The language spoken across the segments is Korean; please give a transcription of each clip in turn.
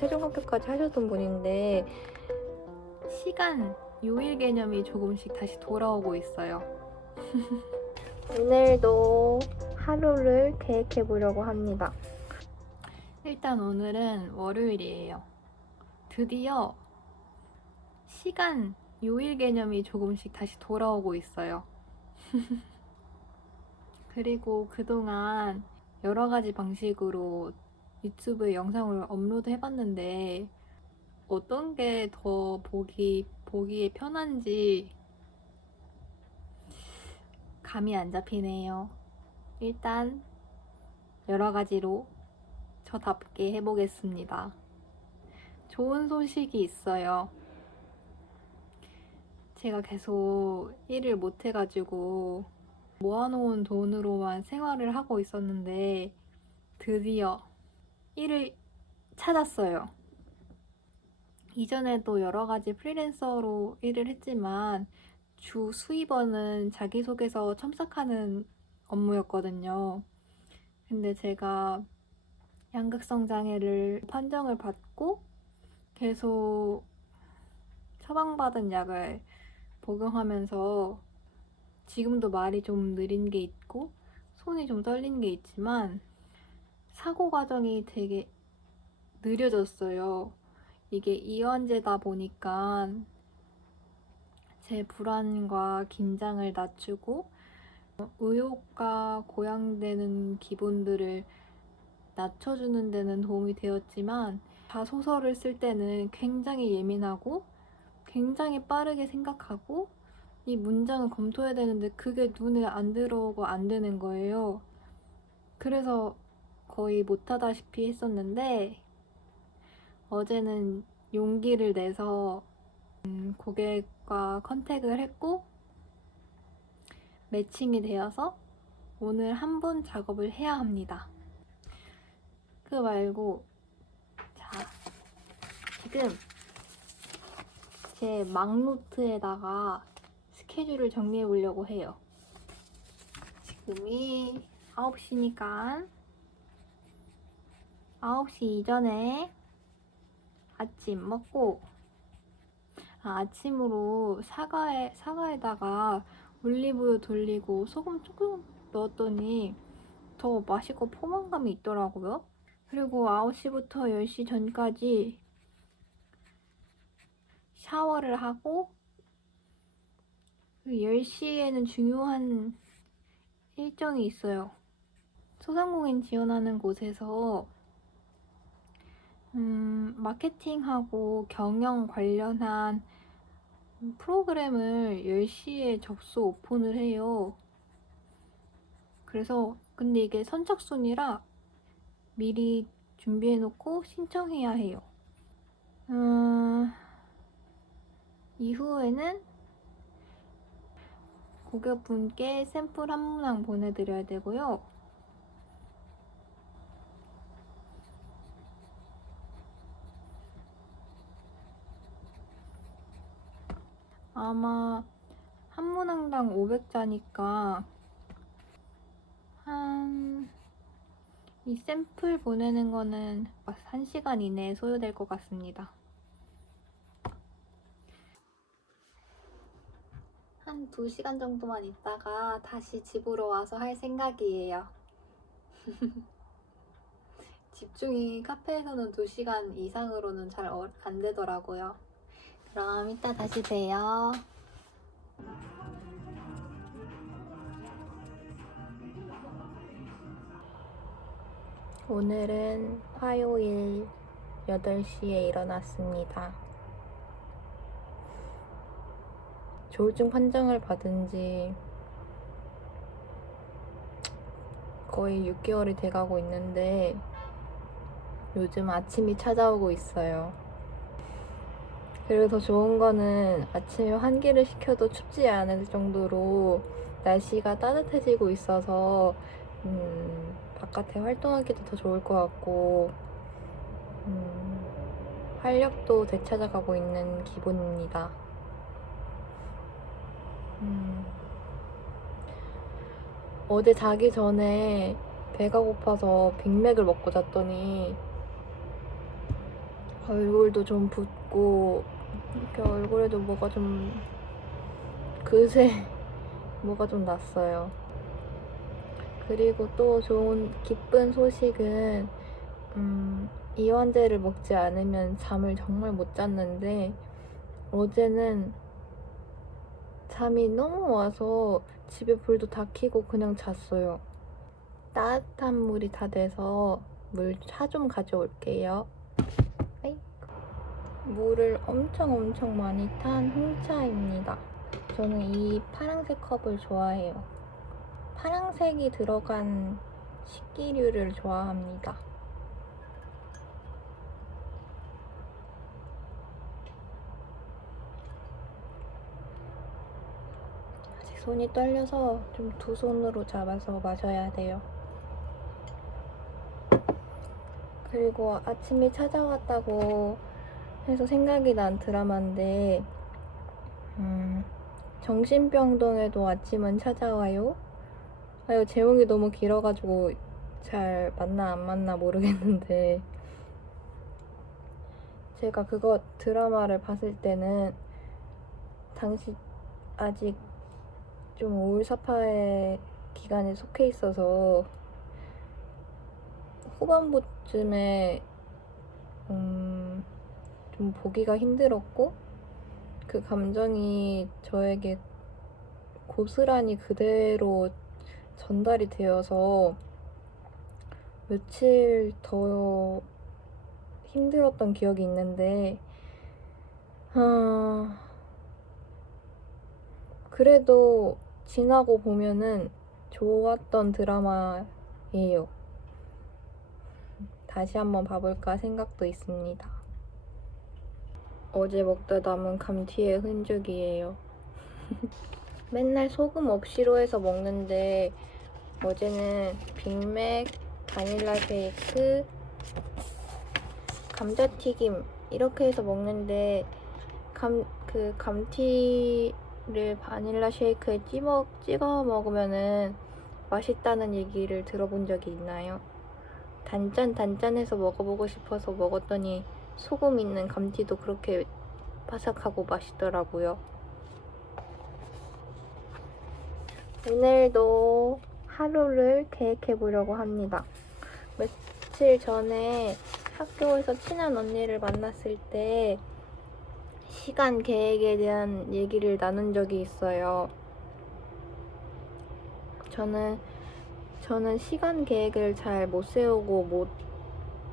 최종 합격까지 하셨던 분인데 시간 요일 개념이 조금씩 다시 돌아오고 있어요. 오늘도 하루를 계획해 보려고 합니다. 일단 오늘은 월요일이에요. 드디어 시간 요일 개념이 조금씩 다시 돌아오고 있어요. 그리고 그동안 여러 가지 방식으로 유튜브에 영상을 업로드 해봤는데 어떤 게 더 보기에 편한지 감이 안 잡히네요. 일단 여러 가지로 저답게 해보겠습니다. 좋은 소식이 있어요. 제가 계속 일을 못 해가지고 모아놓은 돈으로만 생활을 하고 있었는데 드디어 일을 찾았어요. 이전에도 여러 가지 프리랜서로 일을 했지만 주 수입원은 자기소개서 첨삭하는 업무였거든요. 근데 제가 양극성 장애를 판정을 받고 계속 처방받은 약을 복용하면서 지금도 말이 좀 느린 게 있고 손이 좀 떨리는 게 있지만 사고 과정이 되게 느려졌어요. 이게 이완제다 보니까 제 불안과 긴장을 낮추고 의욕과 고양되는 기분들을 낮춰주는 데는 도움이 되었지만 자소서를 쓸 때는 굉장히 예민하고 굉장히 빠르게 생각하고 이 문장을 검토해야 되는데 그게 눈에 안 들어오고 안 되는 거예요. 그래서 거의 못하다시피 했었는데 어제는 용기를 내서 고객과 컨택을 했고 매칭이 되어서 오늘 한 번 작업을 해야 합니다. 그 말고 자, 지금 제 막노트에다가 스케줄을 정리해 보려고 해요. 지금이 9시니까 9시 이전에 아침 먹고 아침으로 사과에다가 올리브유 돌리고 소금 조금 넣었더니 더 맛있고 포만감이 있더라고요. 그리고 9시부터 10시 전까지 샤워를 하고 10시에는 중요한 일정이 있어요. 소상공인 지원하는 곳에서 마케팅하고 경영 관련한 프로그램을 10시에 접수 오픈을 해요. 그래서 근데 이게 선착순이라 미리 준비해놓고 신청해야 해요. 이후에는 고객분께 샘플 한 문항 보내드려야 되고요. 아마 한 문항당 500자니까 이 샘플 보내는 거는 1시간 이내에 소요될 것 같습니다. 한 2시간 정도만 있다가 다시 집으로 와서 할 생각이에요. 집중이 카페에서는 2시간 이상으로는 잘 안 되더라고요. 그럼 이따 다시 봬요. 오늘은 화요일 8시에 일어났습니다. 조울증 판정을 받은 지 거의 6개월이 돼가고 있는데 요즘 아침이 찾아오고 있어요. 그리고 더 좋은 거는 아침에 환기를 시켜도 춥지 않을 정도로 날씨가 따뜻해지고 있어서 바깥에 활동하기도 더 좋을 것 같고 활력도 되찾아가고 있는 기분입니다. 어제 자기 전에 배가 고파서 빅맥을 먹고 잤더니 얼굴도 좀 붓고 이렇게 얼굴에도 뭐가 좀 그새 뭐가 좀 났어요. 그리고 또 좋은 기쁜 소식은 이완제를 먹지 않으면 잠을 정말 못 잤는데 어제는 잠이 너무 와서 집에 불도 다 켜고 그냥 잤어요. 따뜻한 물이 다 돼서 차 좀 가져올게요. 아이. 물을 엄청 많이 탄 홍차입니다. 저는 이 파란색 컵을 좋아해요. 파란색이 들어간 식기류를 좋아합니다. 아직 손이 떨려서 좀 두 손으로 잡아서 마셔야 돼요. 그리고 아침이 찾아왔다고 해서 생각이 난 드라마인데 정신병동에도 아침은 찾아와요. 아유, 제목이 너무 길어가지고 잘 맞나 안 맞나 모르겠는데 제가 그거 드라마를 봤을 때는 당시 아직 좀 우울사파의 기간에 속해 있어서 후반부쯤에 좀 보기가 힘들었고 그 감정이 저에게 고스란히 그대로 전달이 되어서 며칠 더 힘들었던 기억이 있는데 그래도 지나고 보면은 좋았던 드라마예요. 다시 한번 봐볼까 생각도 있습니다. 어제 먹다 남은 감튀의 흔적이에요. 맨날 소금 없이로 해서 먹는데 어제는 빅맥, 바닐라 쉐이크, 감자튀김 이렇게 해서 먹는데 그 감튀를 바닐라 쉐이크에 찍어 먹으면은 맛있다는 얘기를 들어본 적이 있나요? 단짠해서 먹어보고 싶어서 먹었더니 소금 있는 감튀도 그렇게 바삭하고 맛있더라고요. 오늘도 하루를 계획해보려고 합니다. 며칠 전에 학교에서 친한 언니를 만났을 때 시간 계획에 대한 얘기를 나눈 적이 있어요. 저는 시간 계획을 잘 못 세우고 못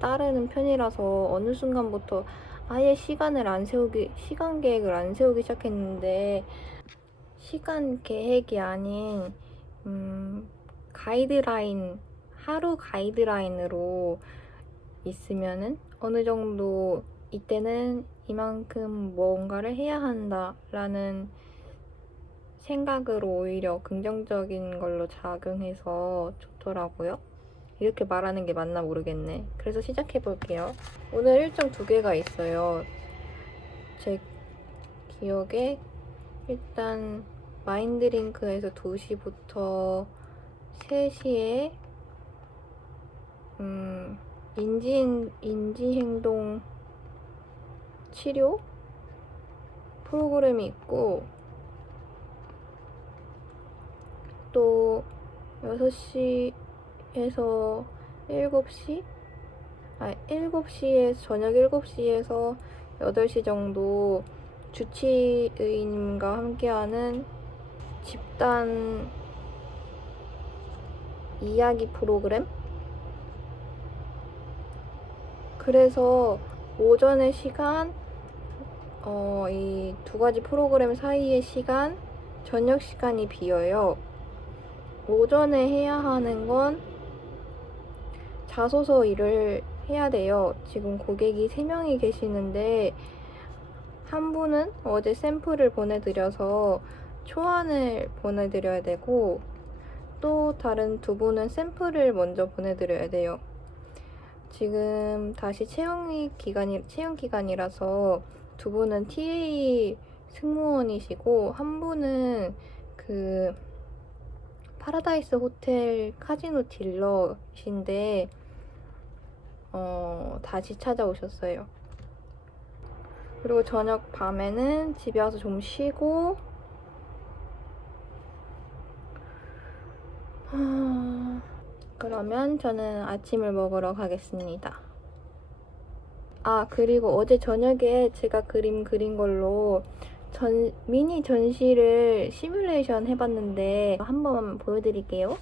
따르는 편이라서 어느 순간부터 아예 시간 계획을 안 세우기 시작했는데 시간 계획이 아닌 하루 가이드라인으로 있으면은 어느 정도 이때는 이만큼 뭔가를 해야 한다라는 생각으로 오히려 긍정적인 걸로 작용해서 좋더라고요. 이렇게 말하는 게 맞나 모르겠네. 그래서 시작해볼게요. 오늘 일정 2개가 있어요. 제 기억에 일단 마인드링크에서 2시부터 3시에 인지행동 치료 프로그램이 있고 또 6시에서 7시? 저녁 7시에서 8시 정도 주치의님과 함께하는 집단 이야기 프로그램? 그래서 오전의 시간, 이 2가지 프로그램 사이의 시간, 저녁 시간이 비어요. 오전에 해야 하는 건 자소서 일을 해야 돼요. 지금 고객이 3명이 계시는데 한 분은 어제 샘플을 보내드려서 초안을 보내드려야 되고 또 다른 2분은 샘플을 먼저 보내드려야 돼요. 지금 다시 채용 기간이라서 2분은 TA 승무원이시고 한 분은 그 파라다이스 호텔 카지노 딜러신데 다시 찾아오셨어요. 그리고 저녁 밤에는 집에 와서 좀 쉬고 그러면 저는 아침을 먹으러 가겠습니다. 아, 그리고 어제 저녁에 제가 그림 그린 걸로 미니 전시를 시뮬레이션 해봤는데 한번 보여드릴게요.